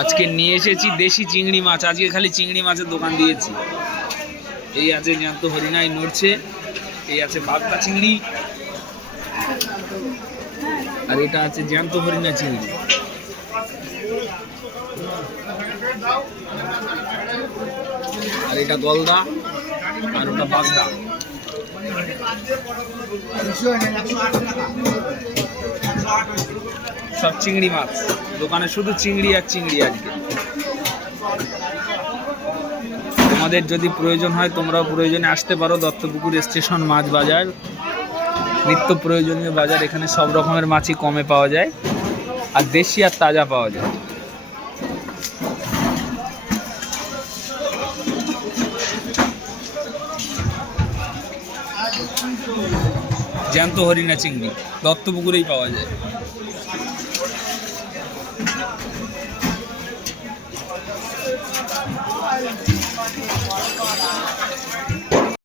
আজকে নিয়ে এসেছি দেশি চিংড়ি মাছ। আজকে খালি চিংড়ি মাছের দোকান দিয়েছি। এই আছে জ্যান্ত হরিণাই নড়ছে, এই আছে বাগদা চিংড়ি, আর এটা আছে জ্যান্ত হরিণা চিংড়ি। আর এটা গলদা, আর ওটা বাগদা। সব চিংড়ি মাছ দোকানে, শুধু চিংড়ি আর চিংড়ি। আজকে তোমাদের যদি প্রয়োজন হয় তোমরাও প্রয়োজনে আসতে পারো। দত্তপুকুর স্টেশন মাছ বাজার, নিত্য প্রয়োজনীয় বাজার। এখানে সব রকমের মাছই কমে পাওয়া যায়, আর দেশি আর তাজা পাওয়া যায়। জ্যান্ত হরিণা চিংড়ি দত্তপুকুরেই পাওয়া যায়।